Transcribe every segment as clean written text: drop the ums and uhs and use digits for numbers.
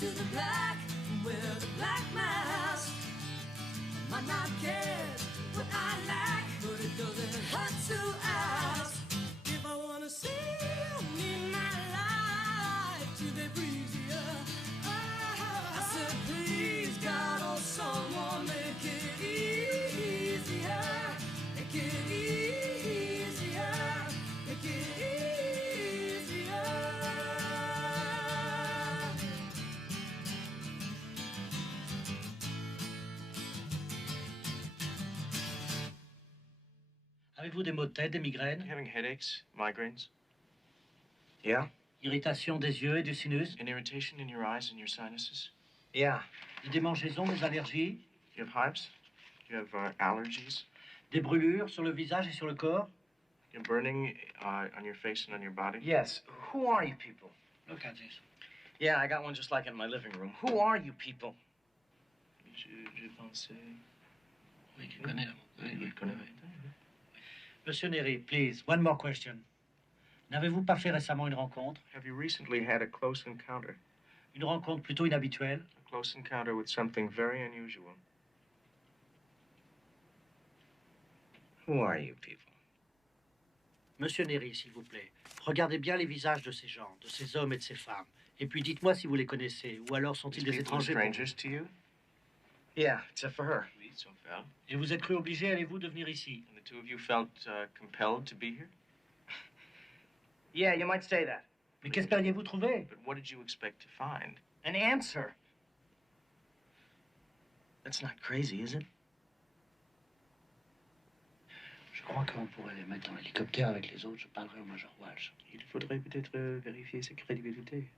to the black, wear the black mask. Might not get what I lack, but it doesn't hurt to ask. If I wanna see me my life to be breezier, I said please God, oh someone make it easier, make it easier, make it easier. Avez-vous des maux de tête, des migraines? Having headaches, migraines, Yeah? Irritation des yeux et du sinus? an irritation in your eyes and your sinuses? Yeah. Des démangeaisons, des allergies? Do you have hives? Do you have allergies? Des brûlures sur le visage et sur le corps? You're burning on your face and on your body? Yes. Who are you people? Look at this. Yeah, I got one just like it in my living room. Who are you people? Je pensais... Oui, tu connais. Oui, je connais. Monsieur Neri, please, one more question. N'avez-vous pas fait récemment une rencontre? Have you recently had a close encounter? Une rencontre plutôt inhabituelle? A close encounter with something very unusual? Who are you people? Monsieur Neri, s'il vous plaît, regardez bien les visages de ces gens, de ces hommes et de ces femmes. Et puis dites-moi si vous les connaissez, ou alors sont-ils These des people are étrangers? pour vous? strangers to you? Yeah, except for her. Oui, sauf elle. Et vous êtes cru obligé, allez-vous, de venir ici? And the two of you felt compelled to be here? Yeah, you might say that. Mais qu'espériez-vous trouver? But what did you expect to find? An answer. That's not crazy, is it? Je crois qu'on pourrait les mettre dans l'hélicoptère avec les autres. Je parlerai au Major Walsh. Il faudrait peut-être vérifier sa crédibilité.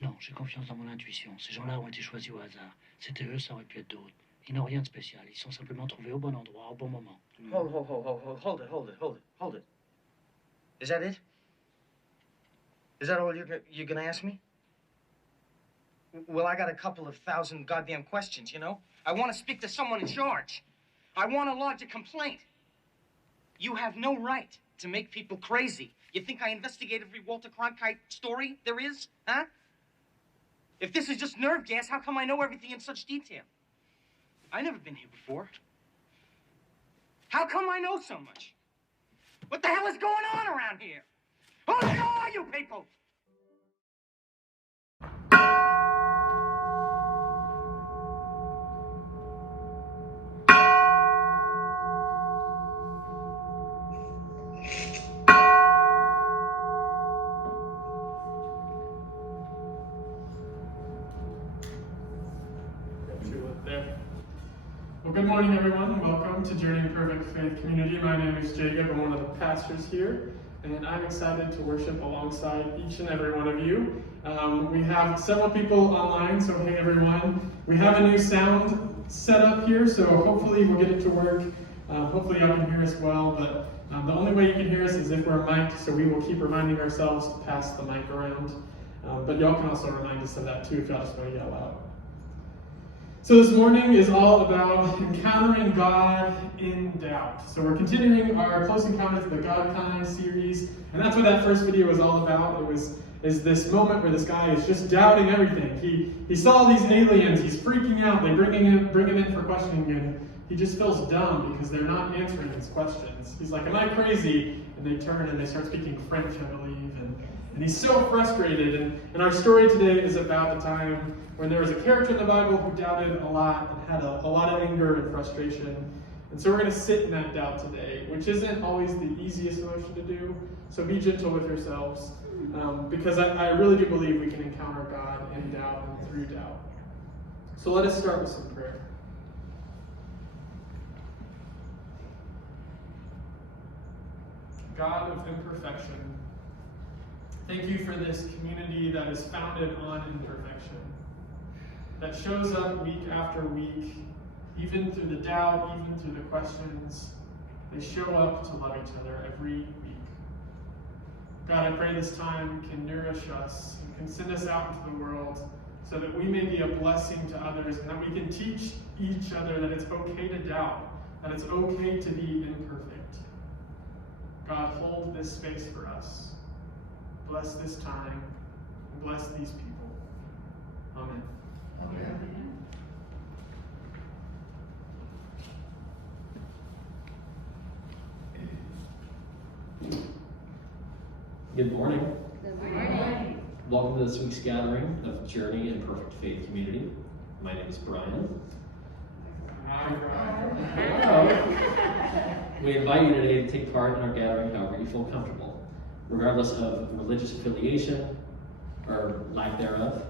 Non, j'ai confiance dans mon intuition. Ces gens-là ont été choisis au hasard. C'était eux, ça aurait pu être d'autres. Ils n'ont rien de spécial. Ils sont simplement trouvés au bon endroit, au bon moment. Hold it. Is that it? Is that all you're gonna ask me? Well, I got a couple of thousand goddamn questions, you know? I want to speak to someone in charge. I want to lodge a complaint. You have no right to make people crazy. You think I investigate every Walter Cronkite story there is, huh? If this is just nerve gas, how come I know everything in such detail? I've never been here before. How come I know so much? What the hell is going on around here? Who are you people? Well, good morning, everyone. Welcome to Journey in Perfect Faith Community. My name is Jacob. I'm one of the pastors here, and I'm excited to worship alongside each and every one of you. We have several people online, so hey, everyone. We have a new sound set up here, so hopefully we'll get it to work. Hopefully y'all can hear us well, but the only way you can hear us is if we're mic'd, so we will keep reminding ourselves to pass the mic around. But y'all can also remind us of that too if y'all just want to yell out. So this morning is all about encountering God in doubt. So we're continuing our Close Encounters of the God Kind series, and that's what that first video was all about. Is this moment where this guy is just doubting everything. He saw these aliens, he's freaking out, they bring him in for questioning, and he just feels dumb because they're not answering his questions. He's like, am I crazy? And they turn and they start speaking French, I believe, and he's so frustrated. And our story today is about the time when there was a character in the Bible who doubted a lot and had a lot of anger and frustration. And so we're going to sit in that doubt today, which isn't always the easiest emotion to do. So be gentle with yourselves, because I really do believe we can encounter God in doubt and through doubt. So let us start with some prayer. God of imperfection, thank you for this community that is founded on imperfection, that shows up week after week, even through the doubt, even through the questions. They show up to love each other every week. God, I pray this time can nourish us and can send us out into the world so that we may be a blessing to others and that we can teach each other that it's okay to doubt, that it's okay to be imperfect. God, hold this space for us. Bless this time. Bless these people. Amen. Good morning. Good morning. Welcome to this week's gathering of Journey in Perfect Faith Community. My name is Brian. We invite you today to take part in our gathering however you feel comfortable, regardless of religious affiliation or lack thereof,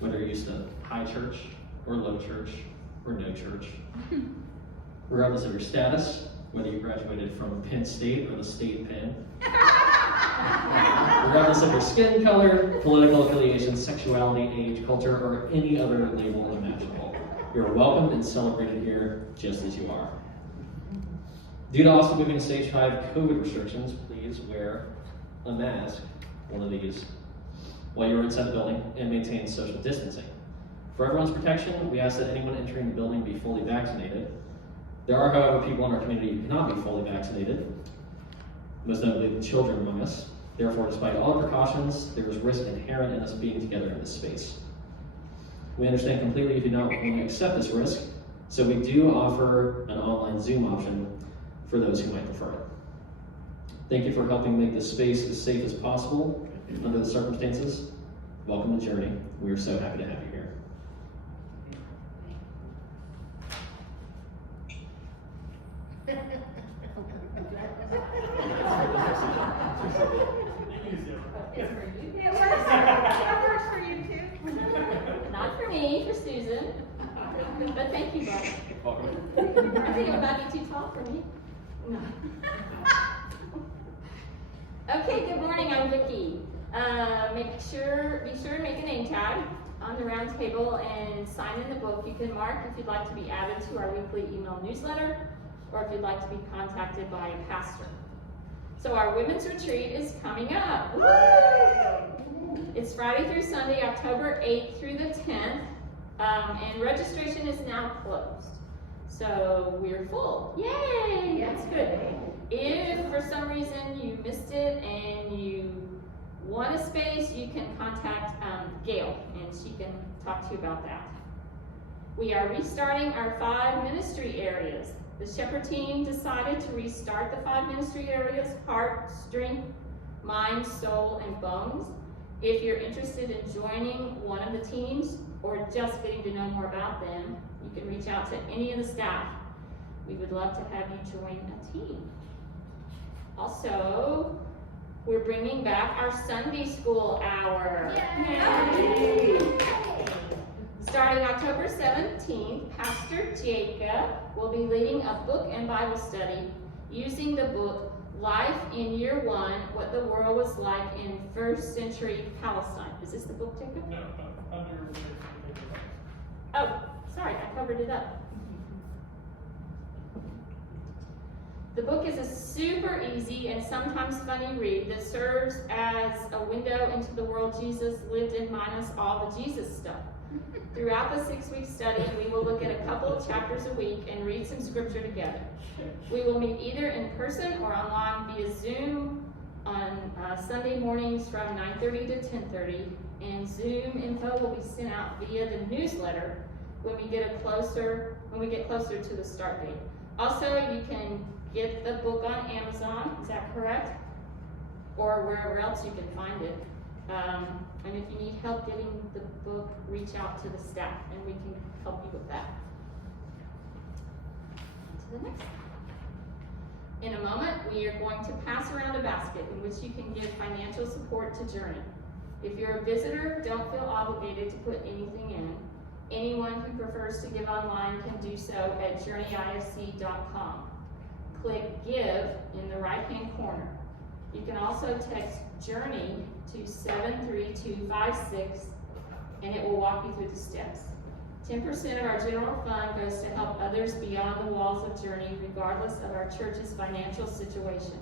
whether you're used to high church or low church or no church, regardless of your status, whether you graduated from Penn State or the state Penn, regardless of your skin color, political affiliation, sexuality, age, culture, or any other label imaginable. You're welcomed and celebrated here just as you are. Due to also moving to stage 5 COVID restrictions, please wear a mask, one of these, while you're inside the building and maintain social distancing. For everyone's protection, we ask that anyone entering the building be fully vaccinated. There are, however, people in our community who cannot be fully vaccinated, most notably the children among us. Therefore, despite all the precautions, there is risk inherent in us being together in this space. We understand completely if you don't want to accept this risk, so we do offer an online Zoom option for those who might prefer it. Thank you for helping make this space as safe as possible under the circumstances. Welcome to Journey. We are so happy to have you here. It works for you too. Not for me, for Susan. But thank you, Bob. I think it might be too tall for me. No. Okay, good morning, I'm Vicki. Be sure to make a name tag on the round table and sign in the book. You can mark if you'd like to be added to our weekly email newsletter or if you'd like to be contacted by a pastor. So our women's retreat is coming up. Woo! It's Friday through Sunday, October 8th through the 10th, and registration is now closed. So we're full. Yay! That's good. If for some reason you missed it and you want a space, you can contact Gail and she can talk to you about that. We are restarting our 5 ministry areas. The Shepherd team decided to restart the 5 ministry areas: heart, strength, mind, soul, and bones. If you're interested in joining one of the teams or just getting to know more about them, you can reach out to any of the staff. We would love to have you join a team. Also, we're bringing back our Sunday school hour. Yay! Starting October 17th, Pastor Jacob will be leading a book and Bible study using the book Life in Year 1, What the World Was Like in First Century Palestine. Is this the book, Jacob? No, under. Oh, sorry, I covered it up. The book is a super easy and sometimes funny read that serves as a window into the world Jesus lived in minus all the Jesus stuff. Throughout the 6-week study, we will look at a couple of chapters a week and read some scripture together. We will meet either in person or online via Zoom on Sunday mornings from 9:30 to 10:30, and Zoom info will be sent out via the newsletter when we get closer to the start date. Also, you can get the book on Amazon, is that correct? Or wherever else you can find it. And if you need help getting the book, reach out to the staff and we can help you with that. On to the next. In a moment, we are going to pass around a basket in which you can give financial support to Journey. If you're a visitor, don't feel obligated to put anything in. Anyone who prefers to give online can do so at journeyifc.com. Click Give in the right-hand corner. You can also text Journey to 73256 and it will walk you through the steps. 10% of our general fund goes to help others beyond the walls of Journey, regardless of our church's financial situation.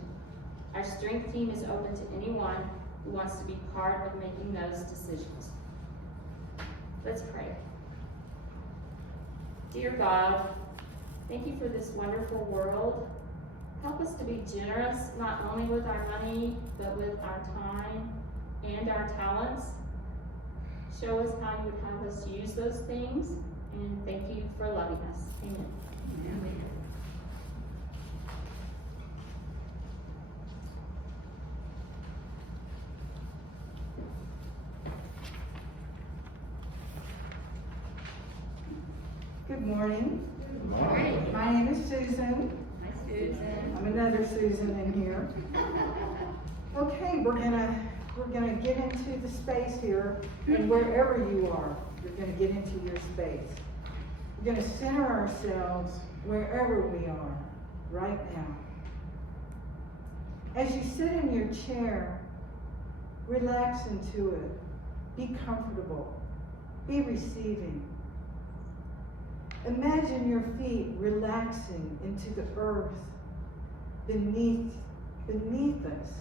Our strength team is open to anyone who wants to be part of making those decisions. Let's pray. Dear God, thank you for this wonderful world. Help us to be generous, not only with our money, but with our time and our talents. show us how you would have us use those things, and thank you for loving us. Amen. Good morning. Good morning. My name is Susan. Hi, Susan. I'm another Susan in here. Okay, we're gonna get into the space here, and wherever you are, you're gonna get into your space. We're gonna center ourselves wherever we are right now. As you sit in your chair, relax into it. Be comfortable. Be receiving. Imagine your feet relaxing into the earth beneath us.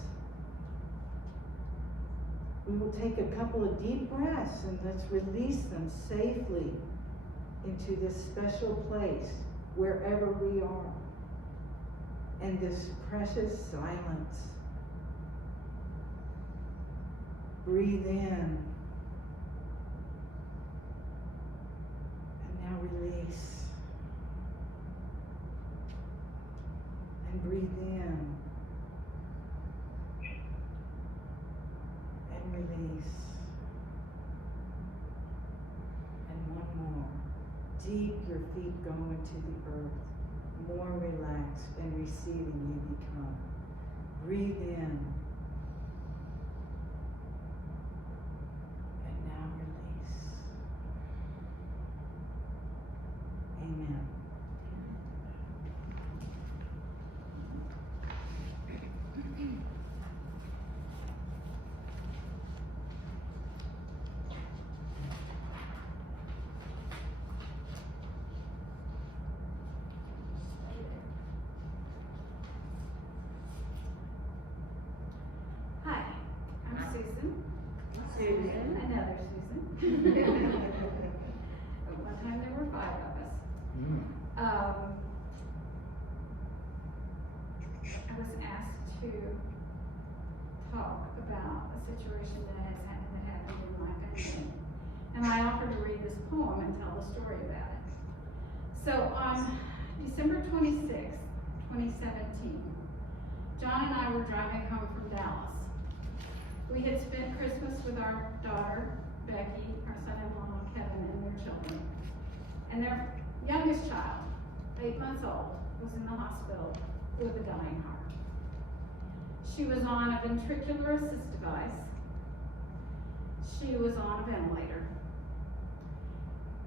We will take a couple of deep breaths and let's release them safely into this special place, wherever we are, and this precious silence. Breathe in. Now release. And breathe in. And release. And one more. Deep your feet go into the earth. More relaxed and receiving you become. Breathe in. And now release. Amen. Hi, I'm Susan. Susan. Another Susan. At one time there were 5 of us. I was asked to talk about a situation that happened in my family. And I offered to read this poem and tell the story about it. So on December 26th, 2017, John and I were driving home from Dallas. We had spent Christmas with our daughter, Becky, our son-in-law, Kevin, and their children. And their youngest child, 8 months old, was in the hospital with a dying heart. She was on a ventricular assist device. She was on a ventilator.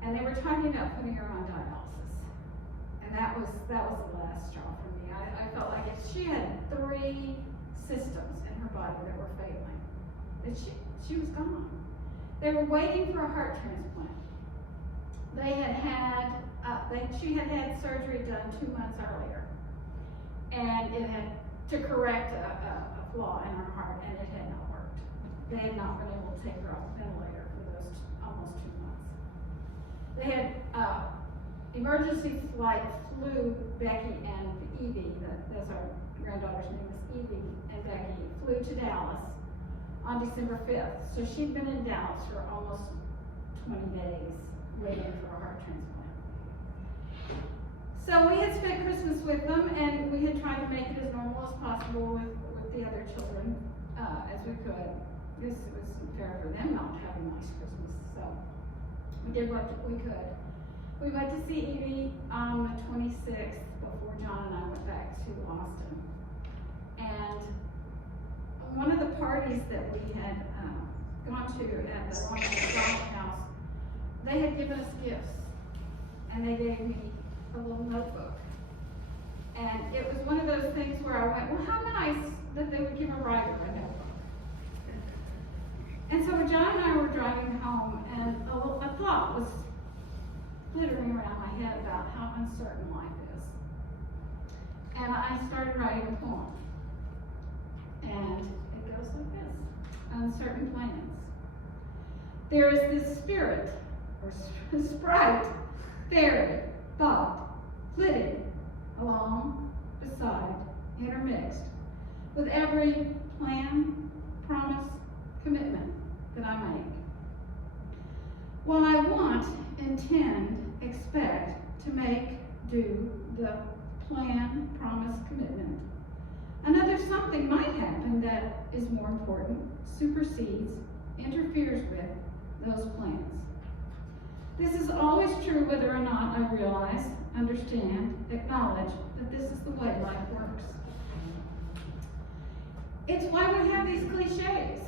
And they were talking about putting her on dialysis. And that was the last straw for me. I felt like if she had 3 systems in her body that were failing, that she was gone. They were waiting for a heart transplant. She had had surgery done 2 months earlier, and it had to correct a flaw in her heart, and it had not worked. They had not been able to take her off the ventilator for those almost 2 months. They had emergency flight flew Becky and Evie, that's our granddaughter's name is Evie, and Becky flew to Dallas on December 5th. So she'd been in Dallas for almost 20 days waiting for a heart transplant. So we had spent Christmas with them, and we had tried to make it as normal as possible with the other children as we could. This was fair for them not to have a nice Christmas, so we did what we could. We went to see Evie on the 26th before John and I went back to Austin. And one of the parties that we had gone to at the one house, they had given us gifts, and they gave me a little notebook. And it was one of those things where I went, well, how nice that they would give a writer a notebook. And so John and I were driving home, and a thought was flittering around my head about how uncertain life is. And I started writing a poem. And it goes like this: Uncertain Plans. There is this spirit, or sprite, fairy, thought, flitting along, beside, intermixed, with every plan, promise, commitment that I make. While I want, intend, expect to make, do, the plan, promise, commitment, another something might happen that is more important, supersedes, interferes with those plans. This is always true whether or not I realize, understand, acknowledge that this is the way life works. It's why we have these cliches,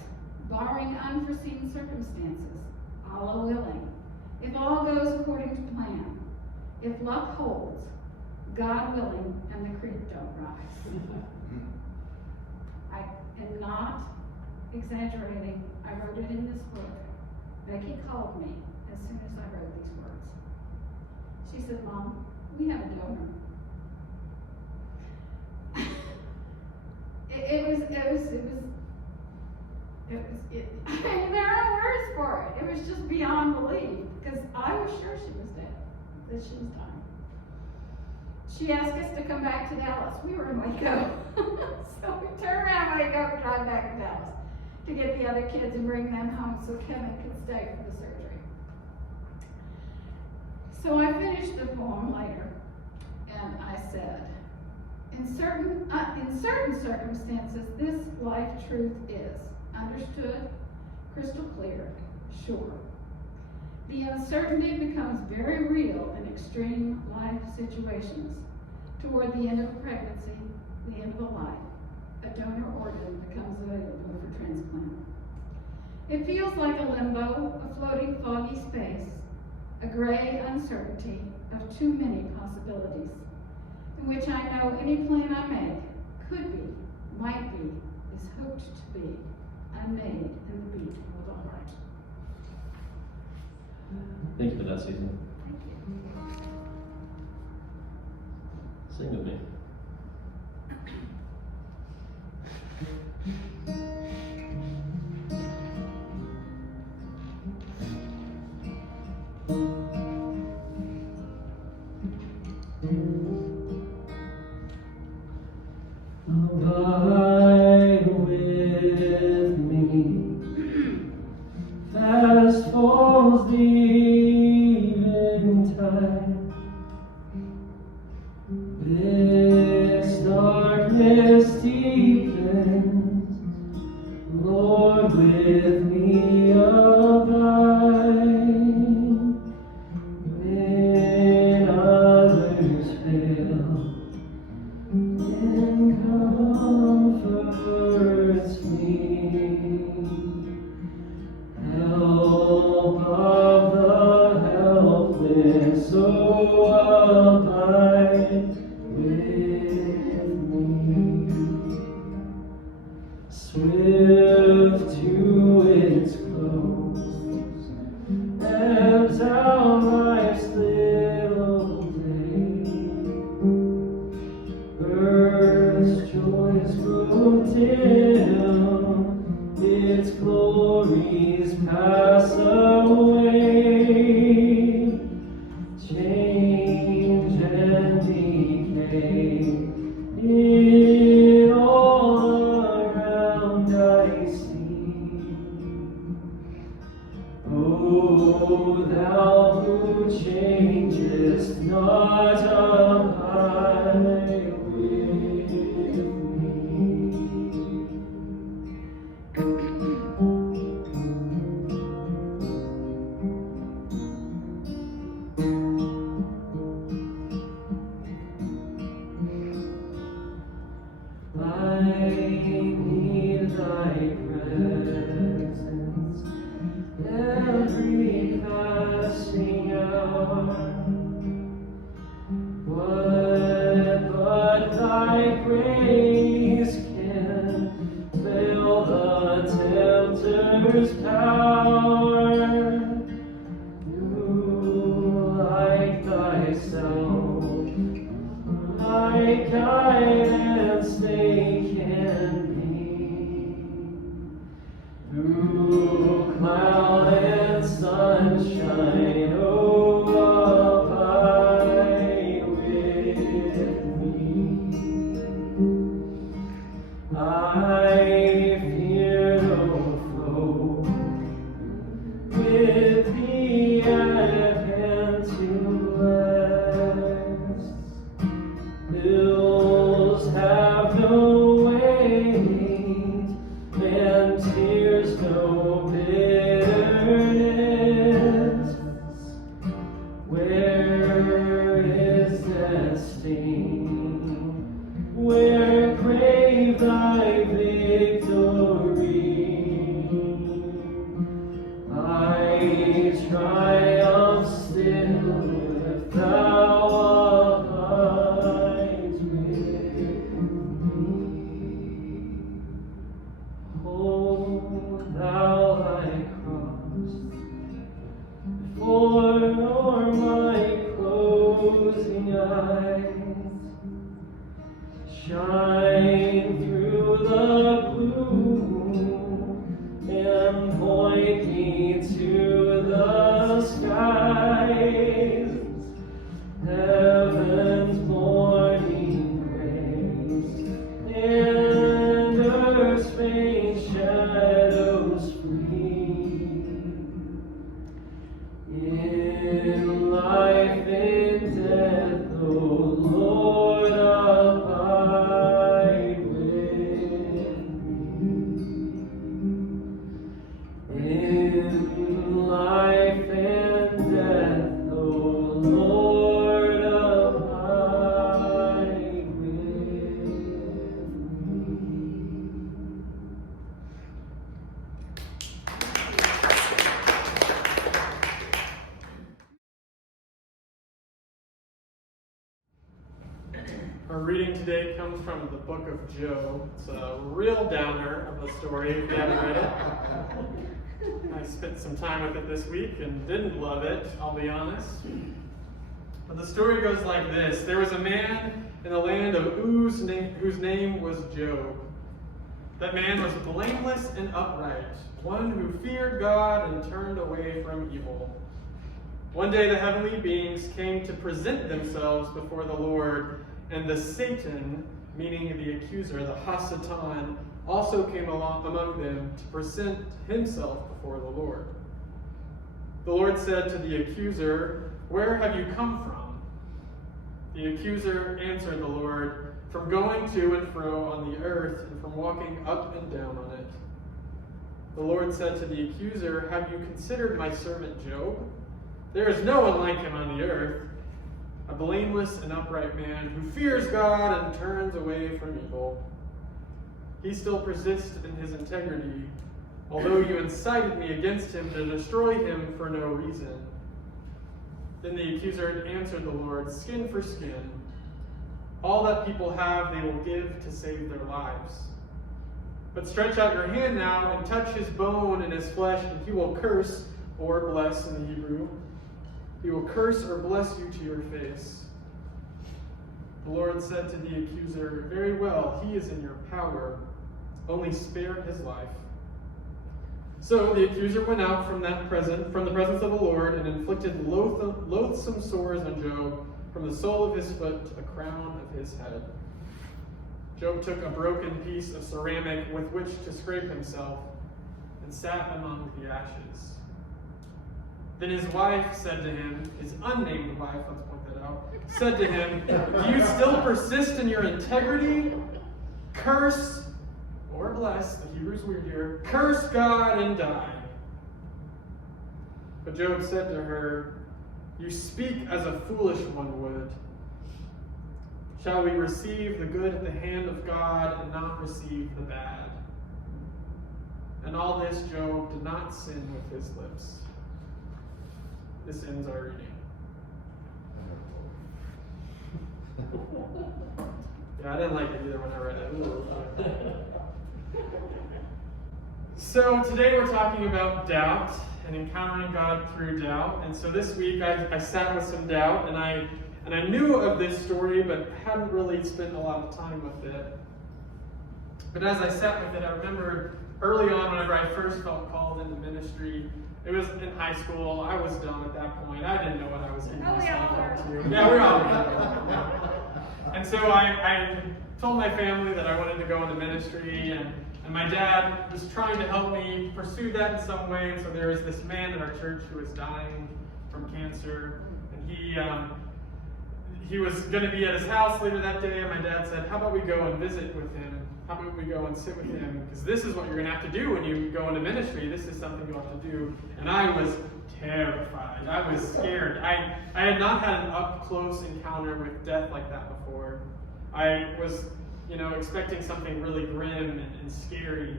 barring unforeseen circumstances, Allah willing, if all goes according to plan, if luck holds, God willing, and the creek don't rise. I am not exaggerating. I wrote it in this book. Becky called me as soon as I wrote these words. She said, Mom, we have a donor. I mean, there are words for it. It was just beyond belief, because I was sure she was dead, that she was dying. She asked us to come back to Dallas. We were in Waco. So we turned around Waco and drive back to Dallas to get the other kids and bring them home so Kevin could stay for the surgery. So I finished the poem later, and I said, in certain circumstances, this life truth is understood, crystal clear, sure. The uncertainty becomes very real in extreme life situations. Toward the end of a pregnancy, the end of a life, a donor organ becomes available for transplant. It feels like a limbo, a floating foggy space, a gray uncertainty of too many possibilities, in which I know any plan I make could be, might be, is hoped to be, unmade in the beat of the heart. Thank you for that, Susan. Sing with me. Abide with me, fast falls the eventide. This darkness deepens, Lord, with me abide. When others fail, and comforts me. Help of the helpless, so abide with me. Swift to its close, ebbs out life's little day. Earth's joys grow dim, its glories pass away. Change and decay, in all around I see. O thou who changest not, abide with me. I need thy presence every passing hour. What but thy grace can veil the tempter's power? You, like thyself, my guide and stay can be. Through cloud and sunshine, oh, abide with me. I fear no foe, with thee triumph still if thou abides with me. Hold thou thy cross before my closing eyes. Shine through the gloom and point me to the skies. Heaven's morning grace and earth's faint shadows free. In life and death, O Lord, abide with me. In life and death, O Lord, abide with me. Our reading today comes from the book of Job. It's a real downer of a story if you haven't read it. I spent some time with it this week and didn't love it, I'll be honest. But the story goes like this. There was a man in the land of Uz whose name was Job. That man was blameless and upright, one who feared God and turned away from evil. One day the heavenly beings came to present themselves before the Lord, and the Satan, meaning the accuser, the Hasatan, also came along among them to present himself before the Lord. The Lord said to the accuser, "Where have you come from?" The accuser answered the Lord, "From going to and fro on the earth and from walking up and down on it." The Lord said to the accuser, "Have you considered my servant Job? There is no one like him on the earth, a blameless and upright man who fears God and turns away from evil. He still persists in his integrity, although you incited me against him to destroy him for no reason." Then the accuser answered the Lord, "Skin for skin. All that people have they will give to save their lives. But stretch out your hand now and touch his bone and his flesh, and he will curse or bless in the Hebrew. He will curse or bless you to your face." The Lord said to the accuser, "Very well, he is in your power. Only spare his life." So the accuser went out from the presence of the Lord and inflicted loathsome sores on Job from the sole of his foot to the crown of his head. Job took a broken piece of ceramic with which to scrape himself and sat among the ashes. Then his wife said to him, his unnamed wife, let's point that out, said to him, "Do you still persist in your integrity? Curse or bless," the Hebrew's weird here, "curse God and die." But Job said to her, "You speak as a foolish one would. Shall we receive the good at the hand of God and not receive the bad?" And all this Job did not sin with his lips. This ends our reading. Yeah, I didn't like it either when I read it. So today we're talking about doubt and encountering God through doubt. And so this week I sat with some doubt, and I knew of this story, but hadn't really spent a lot of time with it. But as I sat with it, I remember early on, whenever I first felt called into ministry, it was in high school. I was dumb at that point. I didn't know what I was getting myself into. Yeah, we're all dumb. And so I told my family that I wanted to go into ministry, and my dad was trying to help me pursue that in some way. And so there was this man in our church who was dying from cancer, and he was going to be at his house later that day, and my dad said, "How about we go and visit with him? How about we go and sit with him? Because this is what you're going to have to do when you go into ministry. This is something you have to do." And I was terrified. I was scared. I had not had an up-close encounter with death like that before. I was, expecting something really grim and scary.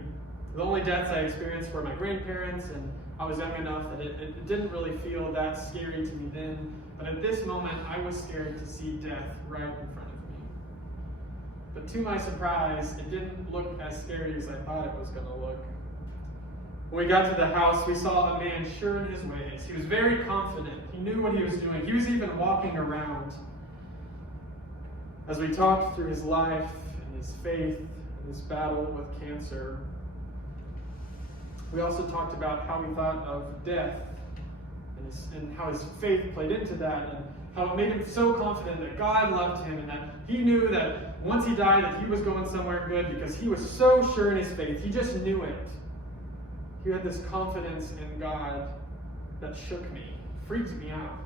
The only deaths I experienced were my grandparents and I was young enough that it didn't really feel that scary to me then, but at this moment, I was scared to see death right in front of me. But to my surprise, it didn't look as scary as I thought it was going to look. When we got to the house, we saw a man sure in his ways. He was very confident. He knew what he was doing. He was even walking around. As we talked through his life and his faith and his battle with cancer, we also talked about how he thought of death and how his faith played into that, and how it made him so confident that God loved him and that he knew that once he died that he was going somewhere good because he was so sure in his faith. He just knew it. He had this confidence in God that shook me, freaked me out.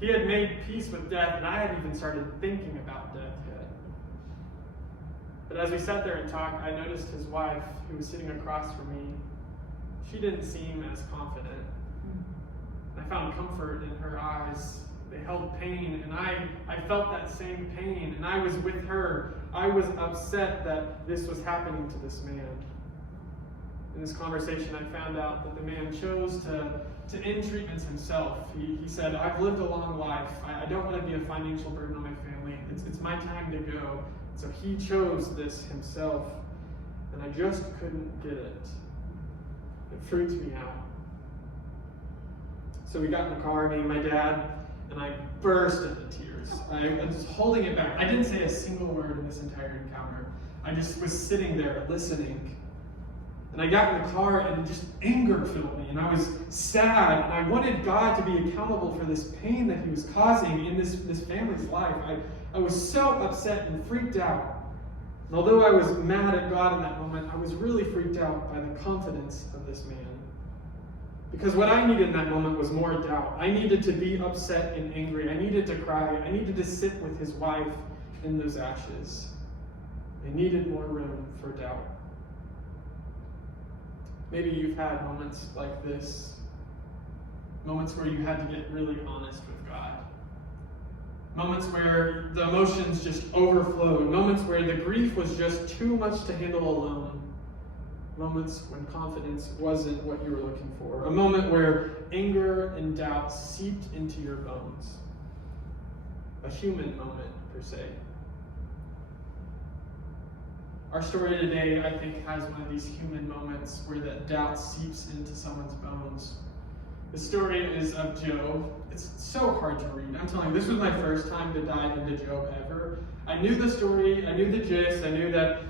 He had made peace with death, and I hadn't even started thinking about death yet. But as we sat there and talked, I noticed his wife, who was sitting across from me. She didn't seem as confident. I found comfort in her eyes. They held pain, and I felt that same pain, and I was with her. I was upset that this was happening to this man. In this conversation, I found out that the man chose to end treatments himself. He said, I've lived a long life. I don't want to be a financial burden on my family. It's my time to go. So he chose this himself, and I just couldn't get it. It freaked me out. So we got in the car, me and my dad, and I burst into tears. I was holding it back. I didn't say a single word in this entire encounter. I just was sitting there listening. And I got in the car and just anger filled me, and I was sad, and I wanted God to be accountable for this pain that he was causing in this family's life. I was so upset and freaked out. And although I was mad at God in that moment, I was really freaked out by the confidence of this man. Because what I needed in that moment was more doubt. I needed to be upset and angry. I needed to cry. I needed to sit with his wife in those ashes. I needed more room for doubt. Maybe you've had moments like this. Moments where you had to get really honest with God. Moments where the emotions just overflowed. Moments where the grief was just too much to handle alone. Moments when confidence wasn't what you were looking for. A moment where anger and doubt seeped into your bones. A human moment, per se. Our story today, I think, has one of these human moments where that doubt seeps into someone's bones. The story is of Job. It's so hard to read. I'm telling you, this was my first time to dive into Job ever. I knew the story, I knew the gist, I knew that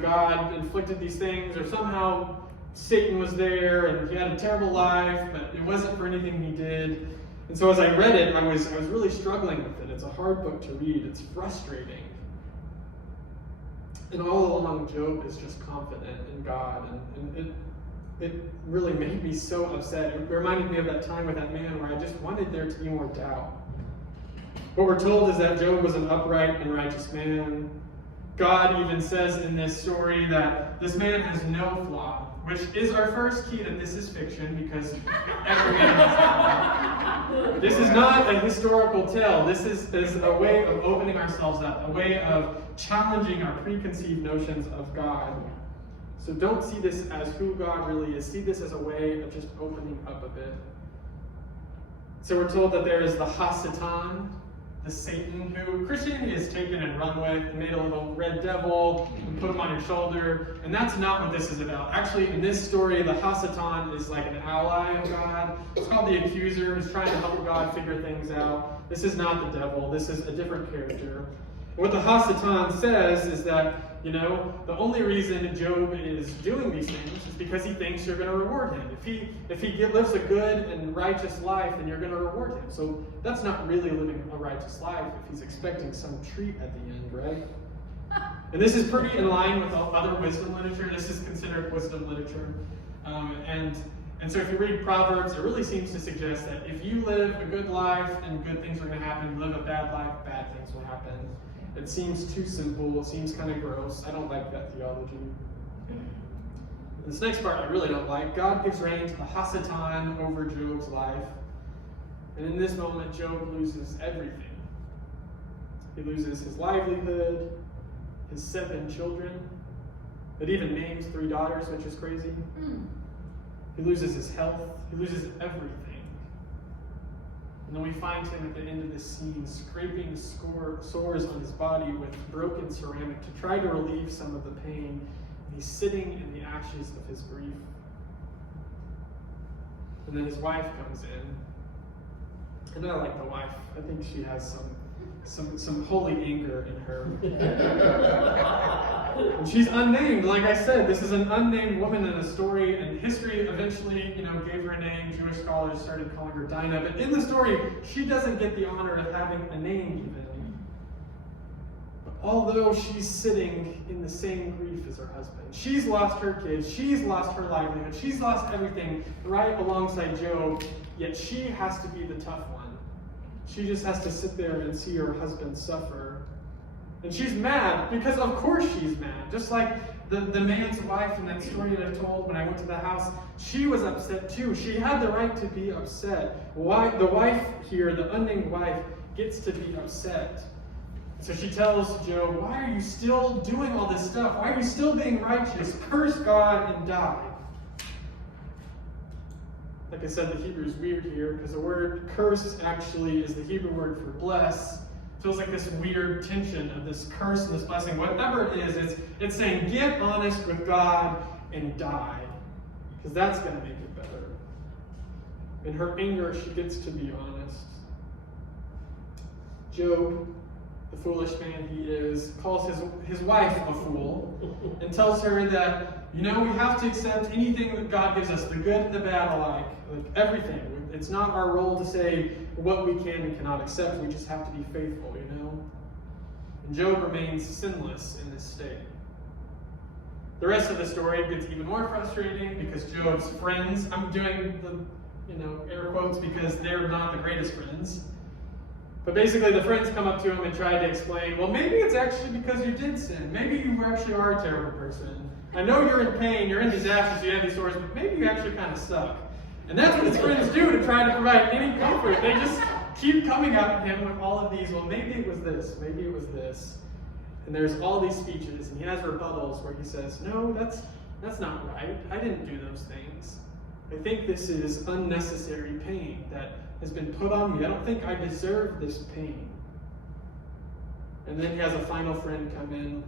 God inflicted these things, or somehow Satan was there, and he had a terrible life, but it wasn't for anything he did. And so as I read it, I was really struggling with it. It's a hard book to read. It's frustrating. And all along, Job is just confident in God, and it really made me so upset. It reminded me of that time with that man where I just wanted there to be more doubt. What we're told is that Job was an upright and righteous man. God even says in this story that this man has no flaw, which is our first key that this is fiction, because every man has a flaw. This is not a historical tale. This is a way of opening ourselves up, a way of challenging our preconceived notions of God. So don't see this as who God really is. See this as a way of just opening up a bit. So we're told that there is the Hasatan, the Satan, who Christianity has taken and run with and made a little red devil and put him on your shoulder. And that's not what this is about. Actually, in this story, the Hasatan is like an ally of God. It's called the accuser, who's trying to help God figure things out. This is not the devil. This is a different character. What the Hasatan says is that, the only reason Job is doing these things is because he thinks you're going to reward him. If he lives a good and righteous life, then you're going to reward him. So that's not really living a righteous life if he's expecting some treat at the end, right? And this is pretty in line with all other wisdom literature. This is considered wisdom literature. And so if you read Proverbs, it really seems to suggest that if you live a good life and good things are going to happen, live a bad life, bad things will happen. It seems too simple. It seems kind of gross. I don't like that theology. This next part I really don't like. God gives reign to the Hasatan over Job's life. And in this moment, Job loses everything. He loses his livelihood, his 7 children. It even names 3 daughters, which is crazy. He loses his health. He loses everything. And then we find him at the end of this scene scraping sores on his body with broken ceramic to try to relieve some of the pain. And he's sitting in the ashes of his grief. And then his wife comes in. And I like the wife. I think she has some holy anger in her. And she's unnamed. Like I said, this is an unnamed woman in a story, and history eventually, gave her a name. Jewish scholars started calling her Dinah. But in the story, she doesn't get the honor of having a name even. But although she's sitting in the same grief as her husband, she's lost her kids, she's lost her livelihood, she's lost everything right alongside Job, yet she has to be the tough one. She just has to sit there and see her husband suffer. And she's mad, because of course she's mad. Just like the man's wife in that story that I told when I went to the house, she was upset too. She had the right to be upset. Why? The wife here, the unnamed wife, gets to be upset. So she tells Job, why are you still doing all this stuff? Why are you still being righteous? Curse God and die. Like I said, the Hebrew is weird here, because the word curse actually is the Hebrew word for bless. Feels like this weird tension of this curse and this blessing. Whatever it is, it's saying get honest with God and die, because that's going to make it better. In her anger, she gets to be honest. Job, the foolish man he is, calls his wife a fool and tells her that, we have to accept anything that God gives us, the good and the bad alike, like everything. It's not our role to say what we can and cannot accept. We just have to be faithful, And Job remains sinless in this state. The rest of the story gets even more frustrating because Job's friends, I'm doing the, air quotes because they're not the greatest friends. But basically the friends come up to him and try to explain, well, maybe it's actually because you did sin. Maybe you actually are a terrible person. I know you're in pain, you're in these ashes, you have these sores, but maybe you actually kind of suck. And that's what his friends do to try to provide any comfort. They just keep coming at him with all of these, well, maybe it was this, maybe it was this. And there's all these speeches, and he has rebuttals where he says, no, that's not right. I didn't do those things. I think this is unnecessary pain that has been put on me. I don't think I deserve this pain. And then he has a final friend come in,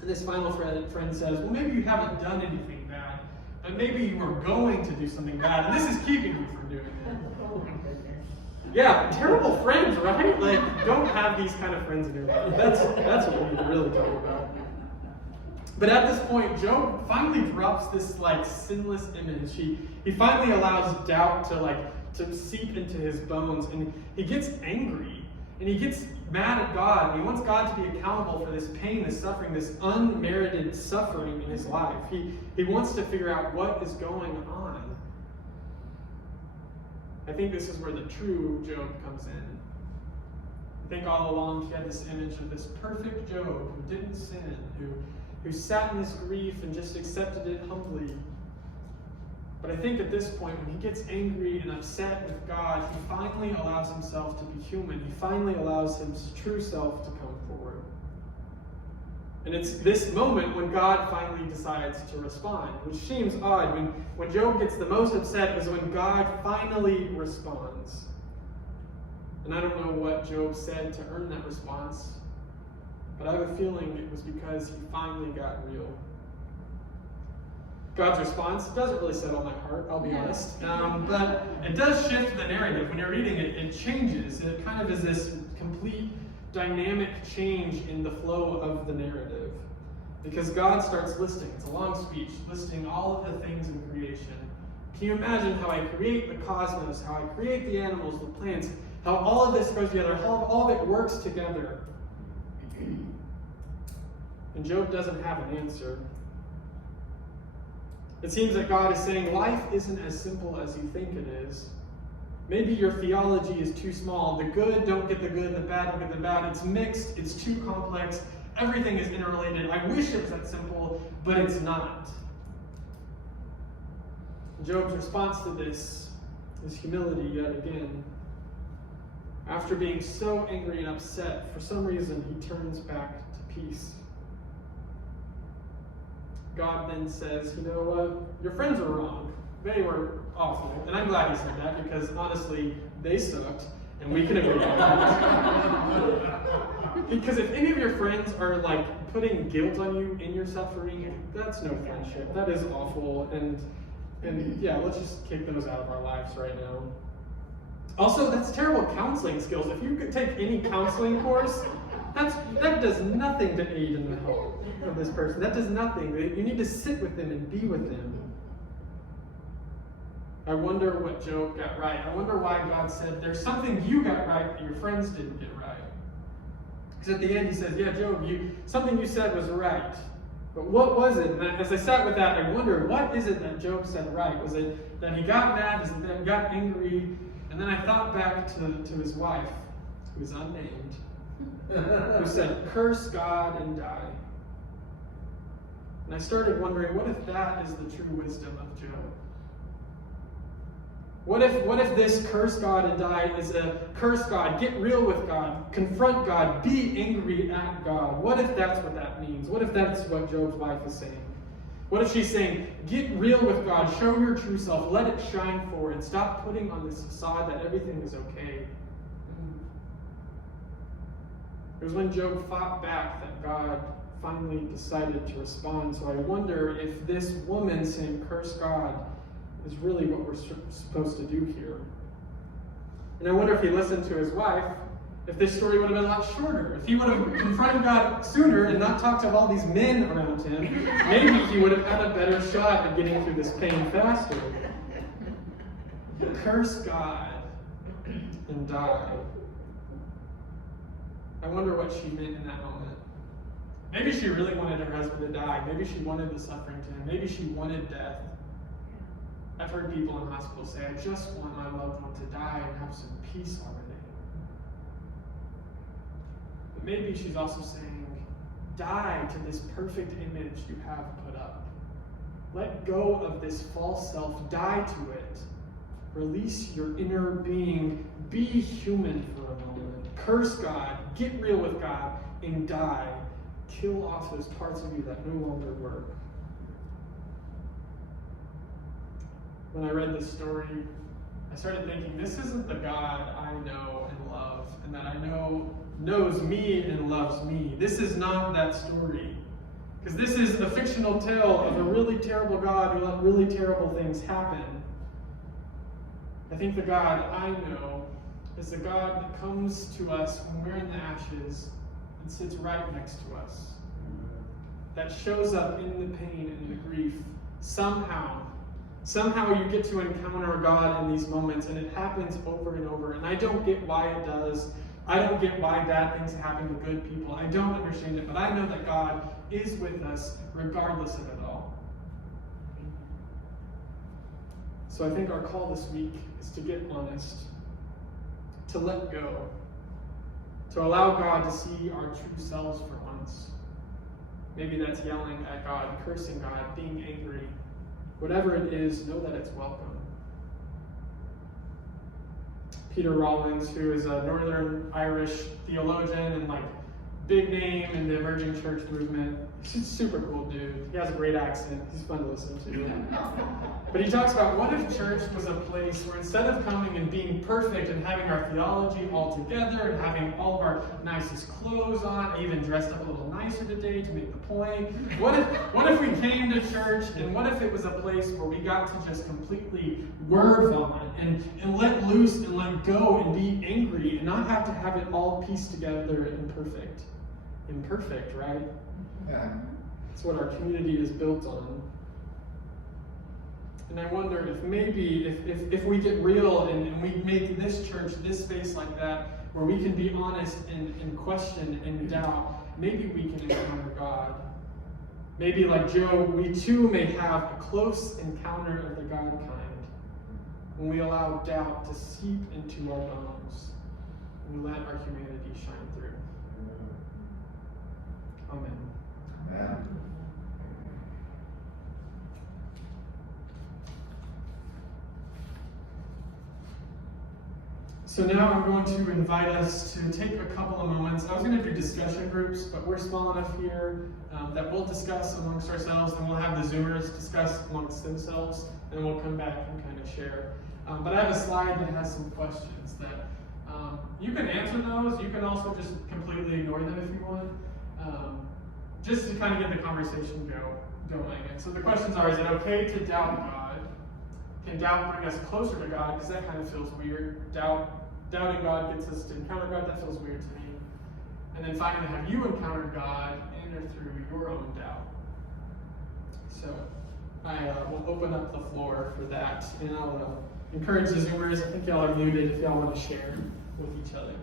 and this final friend says, well, maybe you haven't done anything bad, but maybe you were going to do something bad, and this is keeping you from doing it. Yeah, terrible friends, right? Like, don't have these kind of friends in your life. That's what we really talk about. But at this point, Job finally drops this sinless image. He finally allows doubt to seep into his bones, and he gets angry, and he gets mad at God, and he wants God to be accountable for this pain, this suffering, this unmerited suffering in his life. He wants to figure out what is going on. I think this is where the true Job comes in. I think all along he had this image of this perfect Job who didn't sin, who sat in his grief and just accepted it humbly. But I think at this point, when he gets angry and upset with God, he finally allows himself to be human. He finally allows his true self to come forward. And it's this moment when God finally decides to respond, which seems odd. When Job gets the most upset is when God finally responds. And I don't know what Job said to earn that response, but I have a feeling it was because he finally got real. God's response doesn't really settle my heart, I'll be honest. But it does shift the narrative. When you're reading it, it changes. It kind of is this complete dynamic change in the flow of the narrative. Because God starts listing, it's a long speech, listing all of the things in creation. Can you imagine how I create the cosmos, how I create the animals, the plants, how all of this goes together, how all of it works together? And Job doesn't have an answer. It seems that God is saying life isn't as simple as you think it is. Maybe your theology is too small. The good don't get the good, the bad don't get the bad. It's mixed, it's too complex, everything is interrelated. I wish it was that simple, but it's not. Job's response to this is humility yet again. After being so angry and upset, for some reason he turns back to peace. God then says, you know what? Your friends are wrong. They were awful. And I'm glad he said that because honestly, they sucked. And we can agree on that. Because if any of your friends are like putting guilt on you in your suffering, that's no friendship. That is awful. And yeah, let's just kick those out of our lives right now. Also, that's terrible counseling skills. If you could take any counseling course, that does nothing to aid in the help of this person. That does nothing. You need to sit with them and be with them. I wonder what Job got right. I wonder why God said, there's something you got right that your friends didn't get right. Because at the end he says, yeah, Job, something you said was right. But what was it? And as I sat with that, I wonder, what is it that Job said right? Was it that he got mad? Was it that he got angry? And then I thought back to his wife, who is unnamed, who said, curse God and die. And I started wondering, what if that is the true wisdom of Job? What if this curse God and die is a curse God, get real with God, confront God, be angry at God? What if that's what that means? What if that's what Job's wife is saying? What if she's saying, get real with God, show your true self, let it shine forward, stop putting on this facade that everything is okay? It was when Job fought back that God finally decided to respond. So I wonder if this woman saying, curse God, is really what we're supposed to do here. And I wonder if he listened to his wife, if this story would have been a lot shorter. If he would have confronted God sooner and not talked to all these men around him, maybe he would have had a better shot at getting through this pain faster. Curse God and die. I wonder what she meant in that moment. Maybe she really wanted her husband to die. Maybe she wanted the suffering to him. Maybe she wanted death. I've heard people in hospitals say, I just want my loved one to die and have some peace already. But maybe she's also saying, die to this perfect image you have put up. Let go of this false self, die to it. Release your inner being, be human for a moment. Curse God, get real with God, and die. Kill off those parts of you that no longer work. When I read this story, I started thinking, this isn't the God I know and love, and that I know knows me and loves me. This is not that story. Because this is a fictional tale of a really terrible God who let really terrible things happen. I think the God I know is the God that comes to us when we're in the ashes and sits right next to us. That shows up in the pain and the grief somehow. Somehow you get to encounter God in these moments, and it happens over and over. And I don't get why it does. I don't get why bad things happen to good people. I don't understand it, but I know that God is with us regardless of it all. So I think our call this week is to get honest, to let go, to allow God to see our true selves for once. Maybe that's yelling at God, cursing God, being angry. Whatever it is, know that it's welcome. Peter Rollins, who is a Northern Irish theologian and big name in the emerging church movement, he's a super cool dude. He has a great accent. He's fun to listen to. But he talks about, what if church was a place where instead of coming and being perfect and having our theology all together and having all of our nicest clothes on, I even dressed up a little nicer today to make the point. What if we came to church, and what if it was a place where we got to just completely word vomit and let loose and let go and be angry and not have to have it all pieced together and perfect. Imperfect, right? Yeah. That's what our community is built on. And I wonder if maybe if we get real and we make this church, this space like that, where we can be honest and question and doubt, maybe we can encounter God. Maybe like Job, we too may have a close encounter of the God kind, when we allow doubt to seep into our bones and we let our humanity shine through. Amen. Yeah. So now I'm going to invite us to take a couple of moments. I was going to do discussion groups, but we're small enough here that we'll discuss amongst ourselves, and we'll have the Zoomers discuss amongst themselves. and we'll come back and kind of share. But I have a slide that has some questions that you can answer those. You can also just completely ignore them if you want, just to kind of get the conversation going. And so the questions are, is it okay to doubt God? Can doubt bring us closer to God? Because that kind of feels weird. Doubting God gets us to encounter God. That feels weird to me. And then finally, have you encountered God in or through your own doubt? So I will open up the floor for that, and I'll encourage the Zoomers. I think y'all are muted if y'all want to share with each other.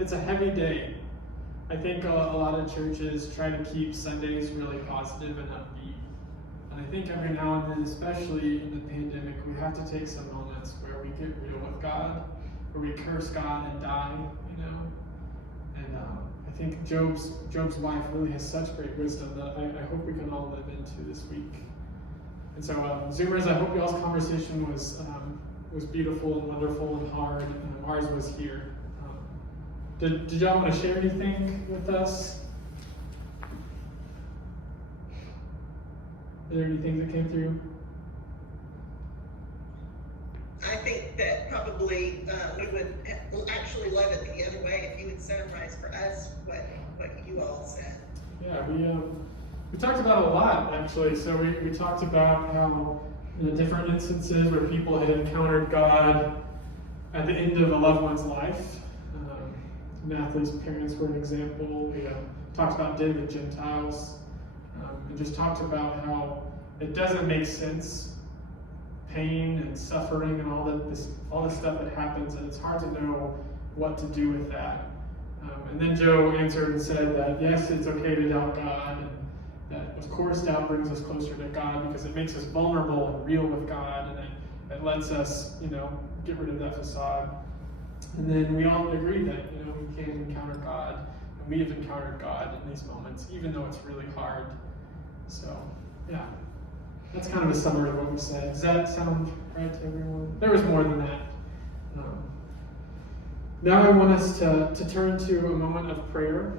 It's a heavy day. I think a lot of churches try to keep Sundays really positive and upbeat. And I think every now and then, especially in the pandemic, we have to take some moments where we get real with God, where we curse God and die, you know. And I think Job's wife really has such great wisdom that I hope we can all live into this week. And so, Zoomers, I hope y'all's conversation was beautiful and wonderful and hard, and ours was here. Did y'all want to share anything with us? Are there anything that came through? I think that probably we would actually love it the other way if you would summarize for us what you all said. Yeah, we talked about a lot actually. So we talked about how different instances where people had encountered God at the end of a loved one's life. Natalie's parents were an example. We talked about David Gentiles, and just talked about how it doesn't make sense, pain and suffering and all this stuff that happens, and it's hard to know what to do with that. And then Joe answered and said that yes, it's okay to doubt God, and that of course doubt brings us closer to God because it makes us vulnerable and real with God, and it lets us, get rid of that facade. And then we all agree that, we can encounter God, and we have encountered God in these moments, even though it's really hard. So, yeah, that's kind of a summary of what we said. Does that sound right to everyone? There was more than that. Now I want us to turn to a moment of prayer.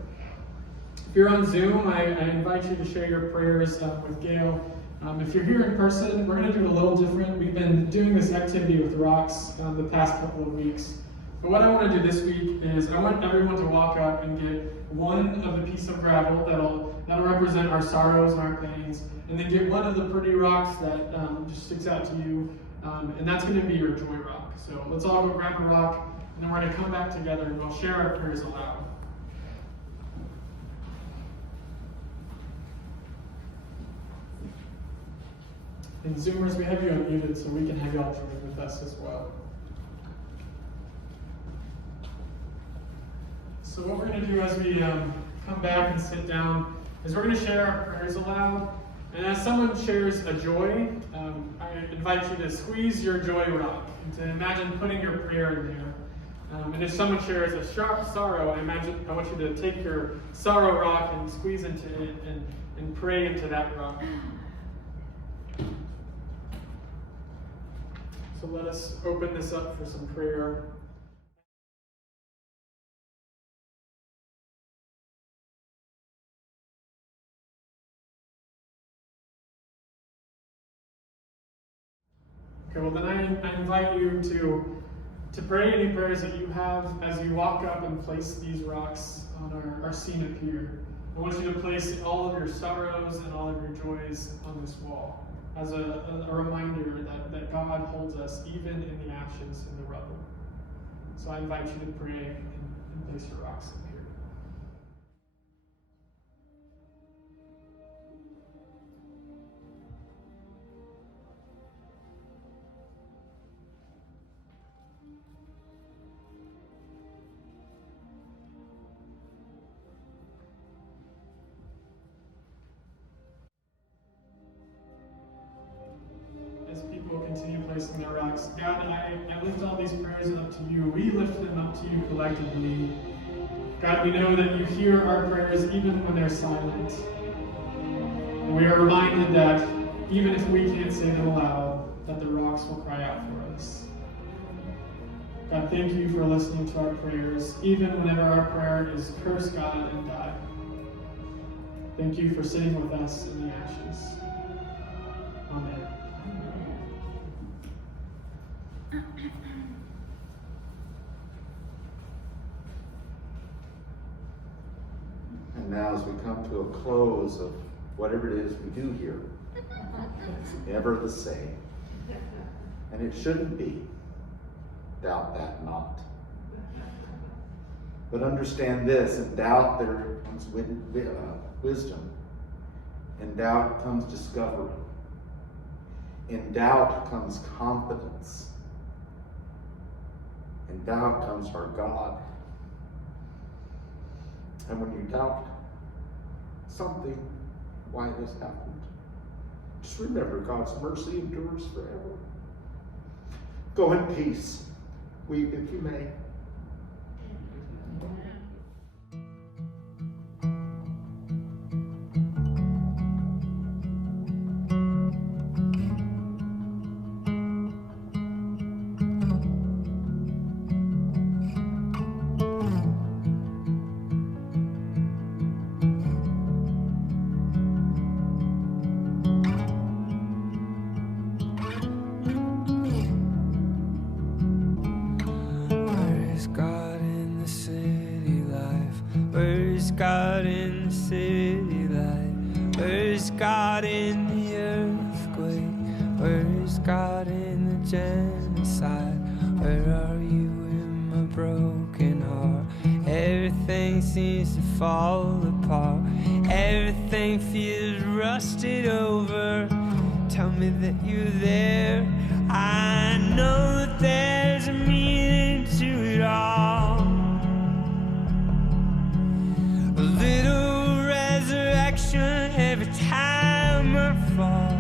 If you're on Zoom, I invite you to share your prayers with Gail. If you're here in person, we're going to do it a little different. We've been doing this activity with rocks the past couple of weeks. But what I want to do this week is I want everyone to walk up and get one of the piece of gravel that'll represent our sorrows and our pains, and then get one of the pretty rocks that just sticks out to you, and that's going to be your joy rock. So let's all go grab a rock, and then we're going to come back together and we'll share our prayers aloud. And Zoomers, we have you unmuted so we can have y'all join with us as well. So what we're going to do as we come back and sit down is we're going to share our prayers aloud. And as someone shares a joy, I invite you to squeeze your joy rock and to imagine putting your prayer in there. And if someone shares a sharp sorrow, I want you to take your sorrow rock and squeeze into it and pray into that rock. So let us open this up for some prayer. Okay, well then I invite you to pray any prayers that you have as you walk up and place these rocks on our scene up here. I want you to place all of your sorrows and all of your joys on this wall as a reminder that God holds us even in the ashes and the rubble. So I invite you to pray and place your rocks up here. Continue placing their rocks. God, I lift all these prayers up to you. We lift them up to you collectively. God, we know that you hear our prayers even when they're silent. We are reminded that even if we can't say them aloud, that the rocks will cry out for us. God, thank you for listening to our prayers, even whenever our prayer is curse God and die. Thank you for sitting with us in the ashes. Amen. And now as we come to a close of whatever it is we do here, it's never the same. And it shouldn't be. Doubt that not. But understand this, in doubt there comes wisdom. In doubt comes discovery. In doubt comes confidence. In doubt comes our God. And when you doubt something, why this happened, just remember God's mercy endures forever. Go in peace. Weep if you may. God in the city light? Where's God in the earthquake? Where's God in the genocide? Where are you in my broken heart? Everything seems to fall apart. Everything feels rusted over. Tell me that you're there. I know that there's a meaning to it all. A little resurrection every time I fall.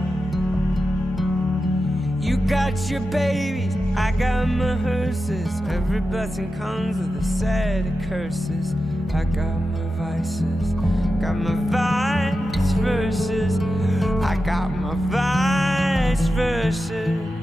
You got your babies, I got my hearses. Every blessing comes with a set of curses. I got my vices, got my vice verses. I got my vice verses.